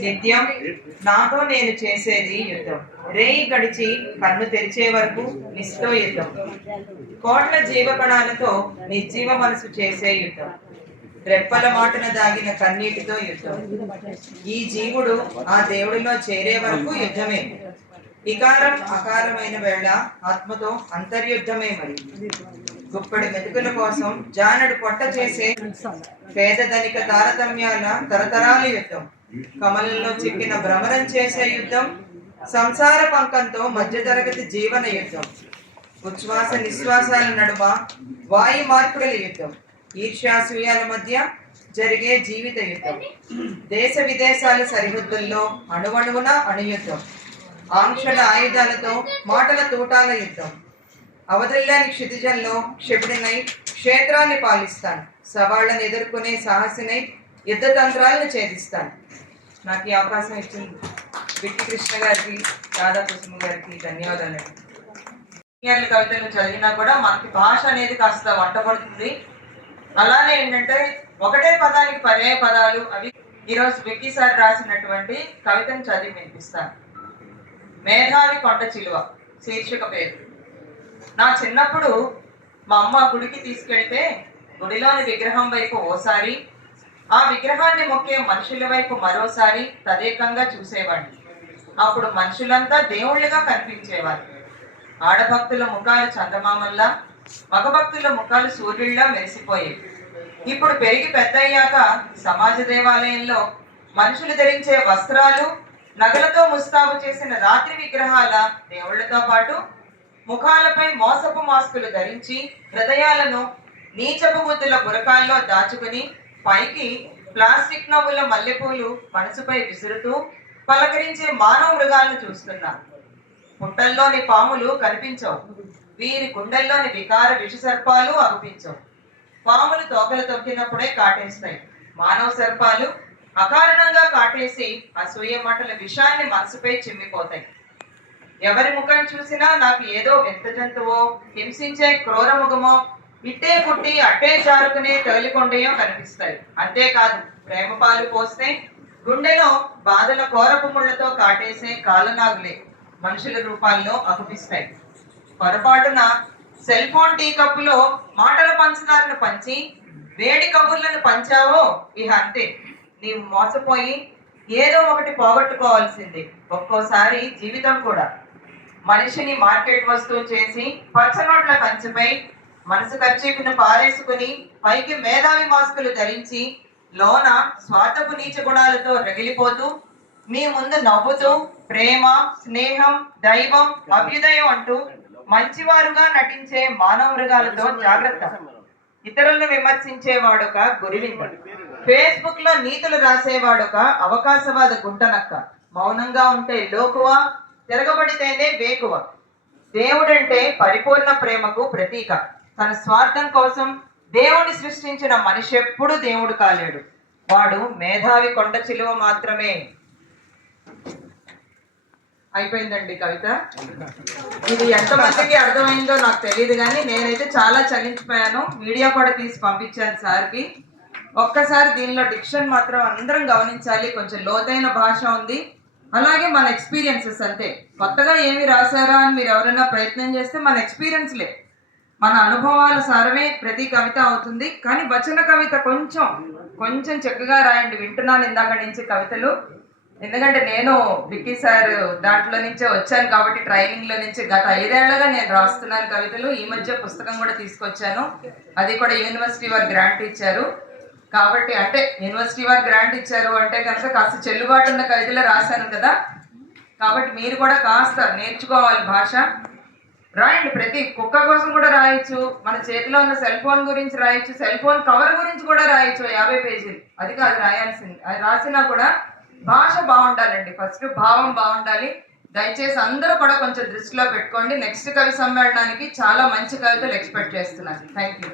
నిత్యం నాతో నేను చేసేది యుద్ధం. రేయి గడిచి కన్ను తెరిచే వరకు నిస్తో యుద్ధం. కోట్ల జీవకణాలతో నిర్జీవ మనసు చేసే యుద్ధం. రెప్పల మాటన దాగిన కన్నీటితో యుద్ధం. ఈ జీవుడు ఆ దేవుడిలో చేరే వరకు యుద్ధమే. వికారం అకారమైన వేళ ఆత్మతో అంతర్యుద్ధమే. మరి గుప్పడి మెతుకుల కోసం జానడు పొట్ట చేసే పేద ధనిక తారతమ్యాల తరతరాల యుద్ధం. కమలంలో చిక్కిన భ్రమరం చేసే యుద్ధం. సంసార పంకంతో మధ్యతరగతి జీవన యుద్ధం. ఉచ్ఛ్వాస నిశ్వాసాల నడుమ వాయు మార్పుల యుద్ధం. ఈర్ష్యాసూయాల మధ్య జరిగే జీవిత యుద్ధం. దేశ విదేశాల సరిహద్దుల్లో అణువణువున అణుయుద్ధం. ఆంక్షల ఆయుధాలతో మాటల తూటాల యుద్ధం. అవధుల్లాని క్షితిజంలో క్షిపణినై క్షేత్రాన్ని పాలిస్తాను. సవాళ్లను ఎదుర్కొనే సాహసినై యుద్ధ తంత్రాలను ఛేదిస్తాను. నాకు ఈ అవకాశం ఇచ్చింది విట్టి కృష్ణ గారికి, రాధా కుసుమ గారికి ధన్యవాదాలండి. కవితలు చదివినా కూడా మనకి భాష అనేది కాస్త వంటపడుతుంది. అలానే ఏంటంటే ఒకటే పదానికి పర్యాయ పదాలు అవి. ఈరోజు విక్కీ సార్ రాసినటువంటి కవితను చదివి వినిపిస్తాను. మేధావి కొండ చిలువ శీర్షిక పేరు. నా చిన్నప్పుడు మా అమ్మ గుడికి తీసుకెళ్తే గుడిలోని విగ్రహం వైపు ఓసారి, ఆ విగ్రహాన్ని మొక్కే మనుషుల వైపు మరోసారి తదేకంగా చూసేవాడిని. అప్పుడు మనుషులంతా దేవుళ్ళుగా కనిపించేవారు. ఆడభక్తుల ముఖాలు చందమామల్లా, మగభక్తుల ముఖాలు సూర్యుల్లా మెరిసిపోయేవి. ఇప్పుడు పెరిగి పెద్దయ్యాక సమాజ దేవాలయంలో మనుషులు ధరించే వస్త్రాలు, నగలతో ముస్తాబు చేసిన రాత్రి విగ్రహాల దేవుళ్లతో పాటు ముఖాలపై మోసపు మాస్కులు ధరించి హృదయాలను నీచపు బుద్ధుల బురకాల్లో దాచుకుని పైకి ప్లాస్టిక్ నవ్వుల మల్లెపూలు మనసుపై విసురుతూ పలకరించే మానవ మృగాలను చూస్తున్నా. పుట్టల్లోని పాములు కనిపించవు. వీరి గుండెల్లోని వికార విష సర్పాలు అగుపించవు. పాములు తోకలు తొక్కినప్పుడే కాటేస్తాయి. మానవ సర్పాలు అకారణంగా కాటేసి అసూయ మాటల విషాన్ని మనసుపై చిమ్మిపోతాయి. ఎవరి ముఖం చూసినా నాకు ఏదో వింత జంతువో, హింసించే క్రూర ముఖమో, ఇట్టే పుట్టి అట్టే చారుకునే తొలికొండయో కనిపిస్తాయి. అంతేకాదు, ప్రేమ పాలు పోస్తే గుండెలో బాధల కోరపు ముళ్లతో కాటేసే కాలనాగులే మనుషుల రూపాల్లో అగుపిస్తాయి. పొరపాటున సెల్ ఫోన్ టీ కప్పులో మాటల పంచదారను పంచి వేడి కబుర్లను పంచావో ఇహ అంతే, నీవు మోసపోయి ఏదో ఒకటి పోగొట్టుకోవాల్సింది. ఒక్కోసారి జీవితం కూడా మనిషిని మార్కెట్ వస్తువు చేసి పచ్చనోట్ల కంచుపై మనసు ఖర్చీపును పారేసుకుని పైకి మేధావి మాస్కులు ధరించి లోన స్వార్థపు నీచ గుణాలతో రగిలిపోతూ మీ ముందు నవ్వుతూ ప్రేమ, స్నేహం, దైవం, అభ్యుదయం అంటూ మంచివారుగా నటించే మానవ మృగాలతో జాగ్రత్త. ఇతరులను విమర్శించేవాడొక గురివింద, ఫేస్బుక్ లో నీతులు రాసేవాడొక అవకాశవాద గుంటనక్క. మౌనంగా ఉంటే లోకువ, తిరగబడితేనే వేకువ. దేవుడంటే పరిపూర్ణ ప్రేమకు ప్రతీక. తన స్వార్థం కోసం దేవుని సృష్టించిన మనిషి ఎప్పుడు దేవుడు కాలేడు. వాడు మేధావి కొండ చిలువ మాత్రమే. అయిపోయిందండి కవిత. ఇది ఎంతమందికి అర్థమైందో నాకు తెలియదు, కానీ నేనైతే చాలా చలించిపోయాను. వీడియో కూడా తీసి పంపించాను సార్కి. ఒక్కసారి దీనిలో డిక్షన్ మాత్రం అందరం గమనించాలి. కొంచెం లోతైన భాష ఉంది. అలాగే మన ఎక్స్పీరియన్సెస్ అంతే. కొత్తగా ఏమి రాశారా అని మీరు ఎవరైనా ప్రయత్నం చేస్తే మన ఎక్స్పీరియన్స్లే, మన అనుభవాల సారమే ప్రతి కవిత అవుతుంది. కానీ వచన కవిత కొంచెం చక్కగా రాయండి. వింటున్నాను ఇందాక నుంచి కవితలు. ఎందుకంటే నేను విక్కీ సార్ దాంట్లో నుంచే వచ్చాను కాబట్టి, ట్రైనింగ్ లో నుంచి గత 5 ఏళ్లుగా నేను రాస్తున్నాను కవితలు. ఈ మధ్య పుస్తకం కూడా తీసుకొచ్చాను. అది కూడా యూనివర్సిటీ వారు గ్రాంట్ ఇచ్చారు కాబట్టి, అంటే యూనివర్సిటీ వారు గ్రాంట్ ఇచ్చారు అంటే కనుక కాస్త చెల్లుబాటు ఉన్న కవితలు రాశాను కదా. కాబట్టి మీరు కూడా కాస్త నేర్చుకోవాలి భాష. రాయండి. ప్రతి కుక్క కోసం కూడా రాయొచ్చు, మన చేతిలో ఉన్న సెల్ ఫోన్ గురించి రాయొచ్చు, సెల్ ఫోన్ కవర్ గురించి కూడా రాయొచ్చు. 50 పేజీలు అది కాదు రాయాల్సింది. అది రాసినా కూడా భాష బాగుండాలండి. ఫస్ట్ భావం బాగుండాలి. దయచేసి అందరూ కూడా కొంచెం దృష్టిలో పెట్టుకోండి. నెక్స్ట్ కవి సమ్మేళనానికి చాలా మంచి కవితలు ఎక్స్పెక్ట్ చేస్తున్నాను. Thank you.